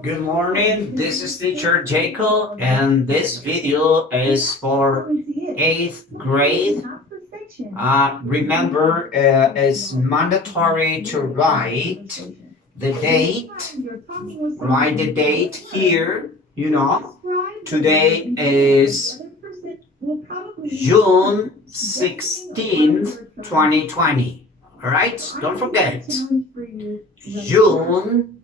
Good morning, this is teacher Jacob and this video is for 8th grade. Remember, it's mandatory to write the date, here, today is June 16th, 2020. Alright, don't forget, June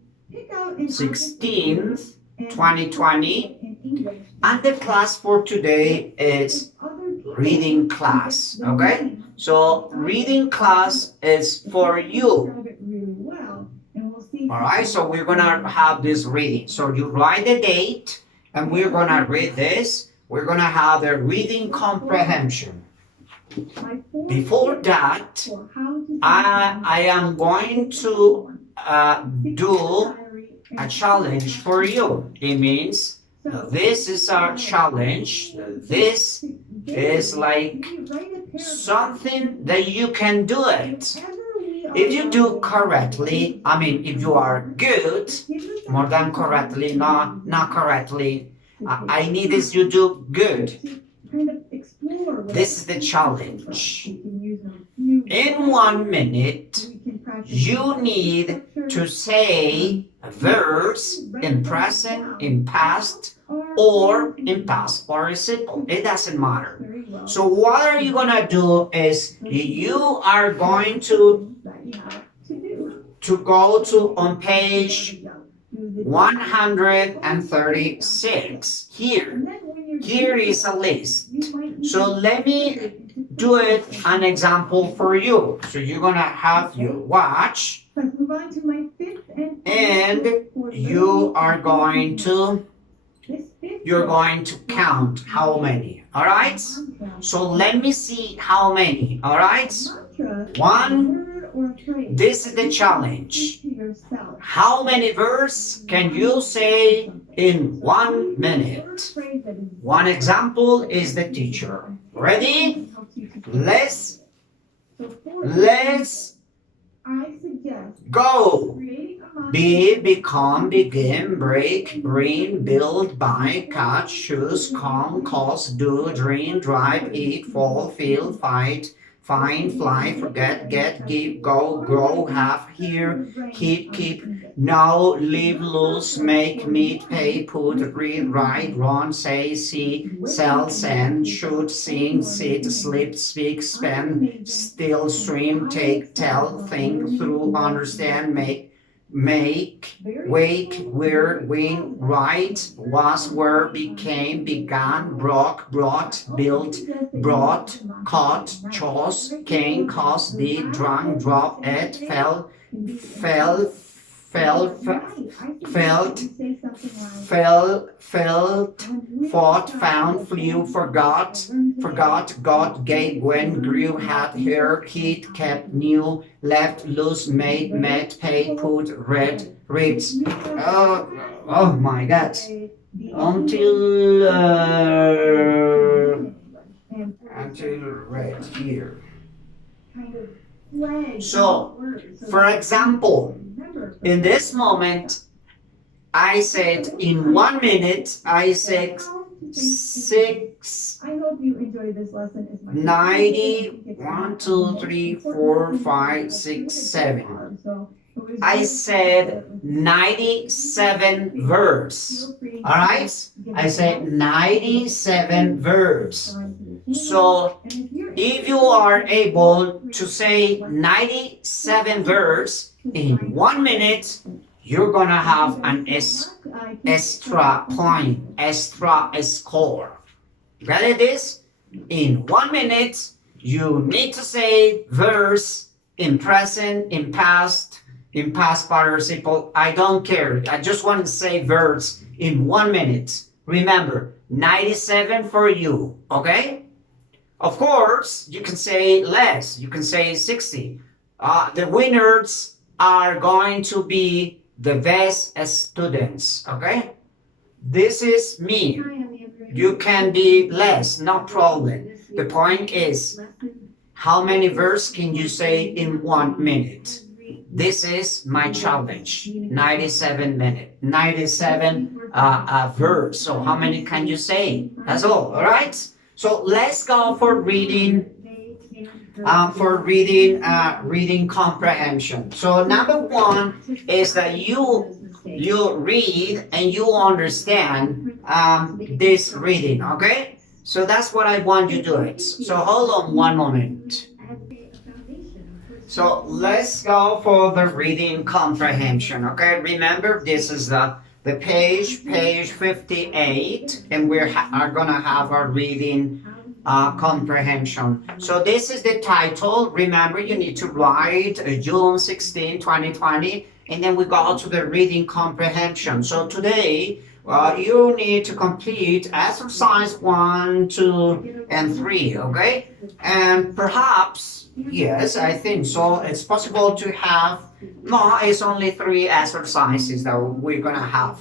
16th, 2020, and the class for today is reading class, okay? So reading class is for you. Alright, so we're gonna have this reading. So you write the date and we're gonna read this. We're gonna have a reading comprehension. Before that, I am going to do a challenge for you. It means this is our challenge. This is like something that you can do it. If you do correctly, if you are good, more than correctly, not correctly, I need is you do good. This is the challenge. In 1 minute, you need to say a verse in present, in past, or in past participle. It doesn't matter. So what are you gonna do is you are going to go to on page 136 here. Here is a list. So let me do it an example for you. So you're gonna have your watch and you're going to count how many. All right? So let me see how many. All right? One. This is the challenge. How many verses can you say in 1 minute? One example is the teacher. Ready? Let's go. Be, become, begin, break, bring, build, buy, catch, choose, come, cause, do, dream, drive, eat, fall, feel, fight, find, fly, forget, get, give, go, grow, have, hear, keep, know, live, lose, make, meet, pay, put, read, write, run, say, see, sell, send, shoot, sing, sit, sleep, speak, spend, still, stream, take, tell, think, through, understand, make, wake, wear, win, write, was, were, became, began, broke, brought, built, brought, caught, chose, came, caused, did, drunk, dropped, ate, felt, fought, found, flew, forgot, got, gave, went, grew, had, heard, hid, kept, knew, left, loose, made, met, paid, put, read, reads. Oh my God. Until right here. So, for example, in this moment, I said in 1 minute, I said 90, 1, 2, 3, 4, 5, 6, 7. I said 97 verbs. Alright? I said 97 verbs. So if you are able to say 97 verbs in 1 minute, you're gonna have an extra point, extra score. Got it? This? In 1 minute, you need to say verse in present, in past participle. I don't care. I just want to say verbs in 1 minute. Remember, 97 for you, okay? Of course, you can say less. You can say 60. The winners are going to be the best students, okay? This is me. You can be less, no problem. The point is, how many verses can you say in 1 minute? This is my challenge. 97 minutes, 97 verbs. So how many can you say? That's all right? So let's go for reading. Reading comprehension. So number one is that you read and you understand this reading. Okay. So that's what I want you to do it. So hold on one moment. So let's go for the reading comprehension. Okay, remember this is the page 58, and we are gonna have our reading comprehension. So this is the title. Remember, you need to write June 16, 2020, and then we go to the reading comprehension. So today you need to complete exercise 1, 2, and 3. Okay, and perhaps, yes, I think so. It's possible to have, no, it's only 3 exercises that we're gonna have.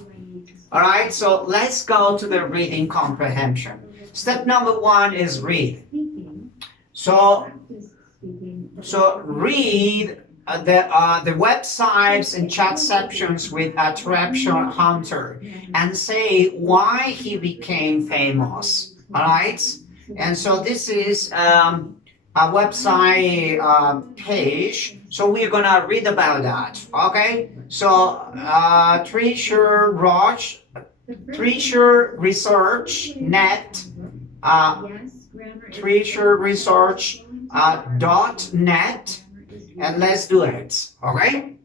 All right, so let's go to the reading comprehension. Step number 1 is read. So read the websites and chat sections with Attraction Hunter and say why he became famous. All right, and so this is a website page, so we're gonna read about that. Okay, so Treasure Research Net, Treasure Research .net, and let's do it. Okay,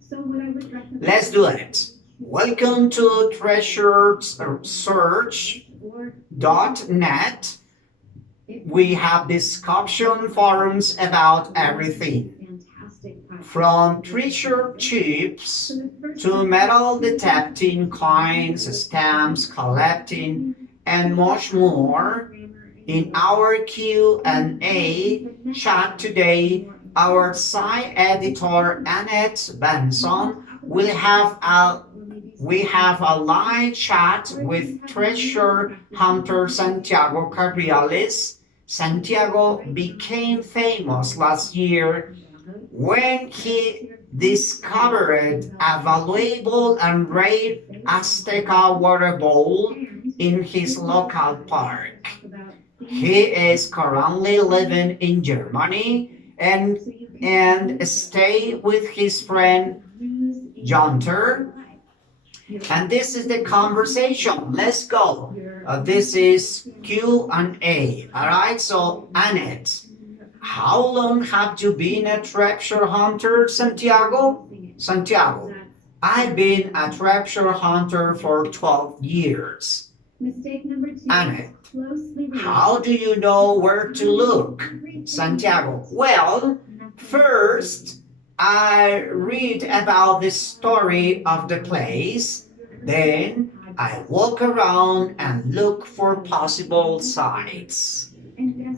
let's do it. Welcome to Treasure Search .net. We have discussion forums about everything, from treasure chips to metal detecting, coins, stamps, collecting, and much more. In our Q&A chat today, our site editor Annette Benson will have a live chat with treasure hunter Santiago Cabriales. Santiago became famous last year when he discovered a valuable and rare Azteca water bowl in his local park. He is currently living in Germany and stay with his friend Jonter. And this is the conversation. Let's go. This is Q&A. All right. So Annette, how long have you been a treasure hunter, Santiago? Santiago, I've been a treasure hunter for 12 years. Annette, how do you know where to look? Santiago, well, first I read about the story of the place, then I walk around and look for possible sites.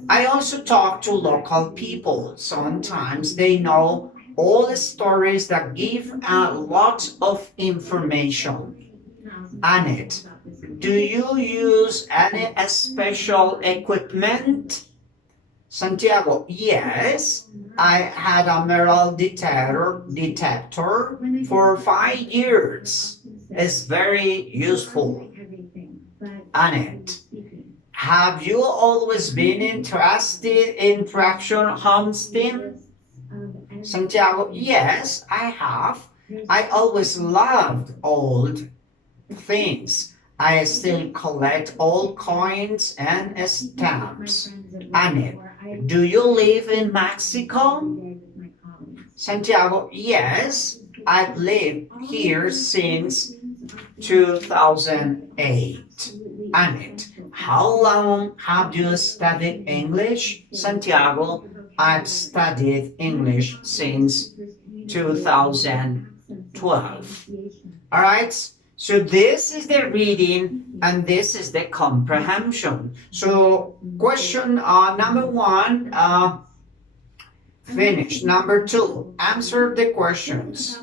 I also talk to local people. Sometimes they know all the stories that give a lot of information. Annette, do you use any special equipment? Santiago, yes, I had a metal detector for 5 years. It's very useful. Annette, have you always been interested in treasure hunting? Santiago, yes, I have. I always loved old things. I still collect old coins and stamps. Annette, do you live in Mexico? Santiago, yes, I've lived here since 2008. Annette, how long have you studied English? Santiago, I've studied English since 2012. All right, so this is the reading and this is the comprehension. So question number 1, finish. Number 2, answer the questions.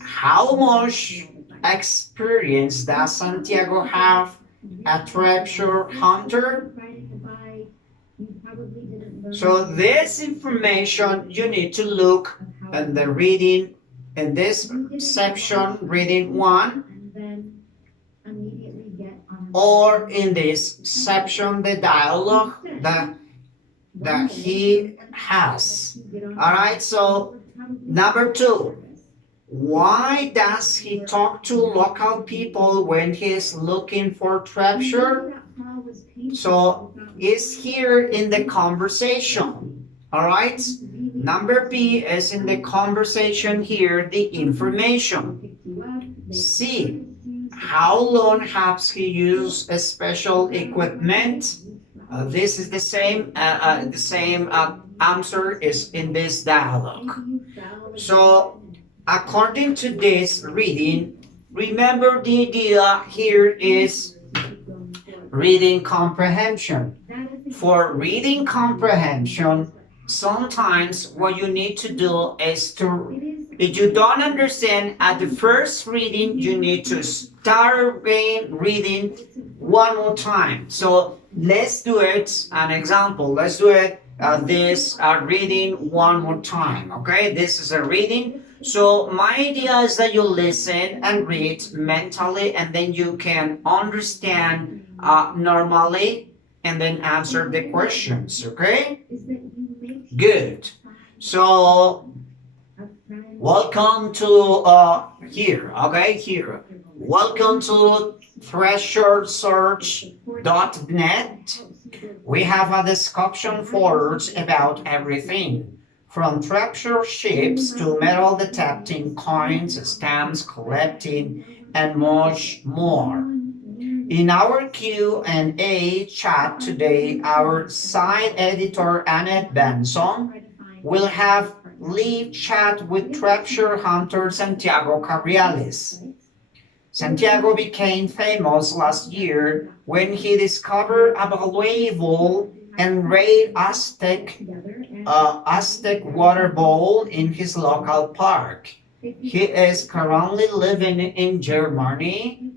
How much experience does Santiago have a treasure hunter? So this information you need to look in the reading in this section, reading 1, or in this section, the dialogue that he has. All right, so number 2, why does he talk to local people when he's looking for treasure? So it's here in the conversation. All right, number B is in the conversation here, the information. C, how long has he used a special equipment? This is the same answer is in this dialogue. So according to this reading, remember the idea here is reading comprehension. For reading comprehension, sometimes what you need to do is to, if you don't understand at the first reading, you need to start reading one more time. So let's do it, an example. Let's do it, this reading one more time, okay? This is a reading. So my idea is that you listen and read mentally, and then you can understand normally, and then answer the questions, okay? Good. So welcome to here, okay? Here. Welcome to treasuresearch.net. We have a discussion forums about everything, from treasure ships to metal detecting coins, stamps, collecting, and much more. In our Q&A chat today, our site editor Annette Benson will have live chat with treasure hunter Santiago Cabriales. Santiago became famous last year when he discovered a valuable and rare Aztec water bowl in his local park. He is currently living in Germany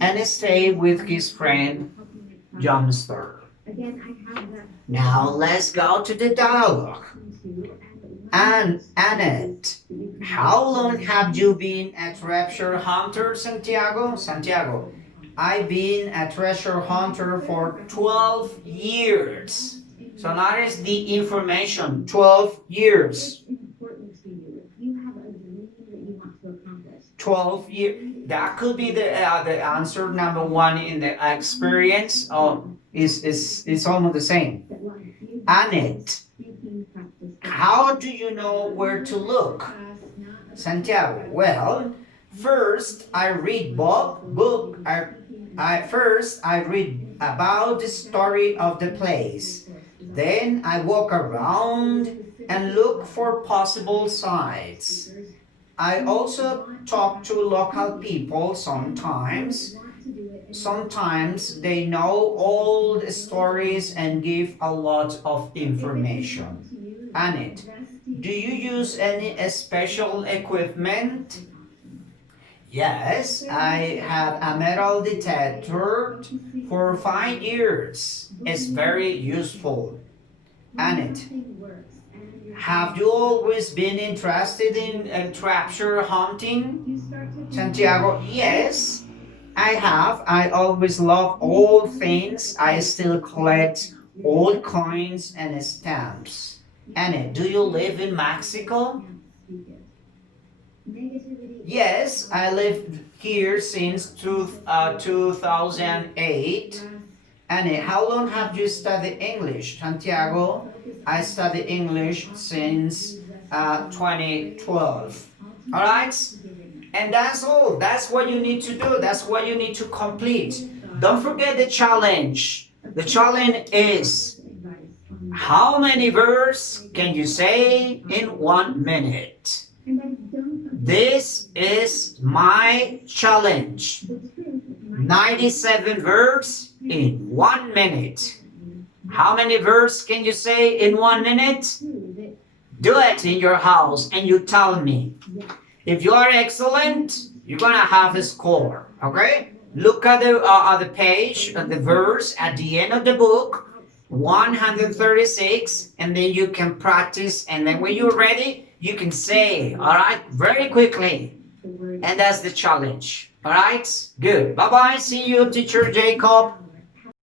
and stay with his friend Jamster. Now let's go to the dialogue. And Annette, how long have you been a treasure hunter, Santiago? Santiago, I've been a treasure hunter for 12 years. So notice the information, 12 years. 12 years. That could be the answer number 1 in the experience. It's almost the same. Annette, how do you know where to look? Santiago, well, first I read first I read about the story of the place. Then I walk around and look for possible sites. I also talk to local people sometimes. Sometimes they know all the stories and give a lot of information. Annette, do you use any special equipment? Yes, I had a metal detector for 5 years. It's very useful. Annette, have you always been interested in treasure hunting? Santiago, yes, I have. I always love old things. I still collect old coins and stamps. Annette, do you live in Mexico? Yes, I lived here since 2008. Annette, how long have you studied English? Santiago, I study English since 2012. All right? And that's all. That's what you need to do. That's what you need to complete. Don't forget the challenge. The challenge is, how many words can you say in 1 minute? This is my challenge. 97 words in 1 minute. How many words can you say in 1 minute? Do it in your house and you tell me. If you are excellent, you're gonna have a score, okay? Look at the page, the verse at the end of the book, 136, and then you can practice, and then when you're ready, you can say, all right, very quickly. And that's the challenge. All right, good. Bye-bye. See you, Teacher Jacob.